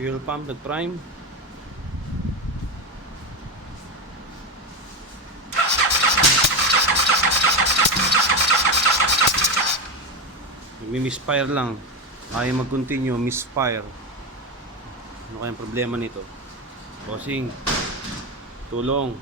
Fuel pump nag-prime. Misfire lang. Ayaw mag-continue, misfire. Ano kayang problema nito? Bossing, tulong.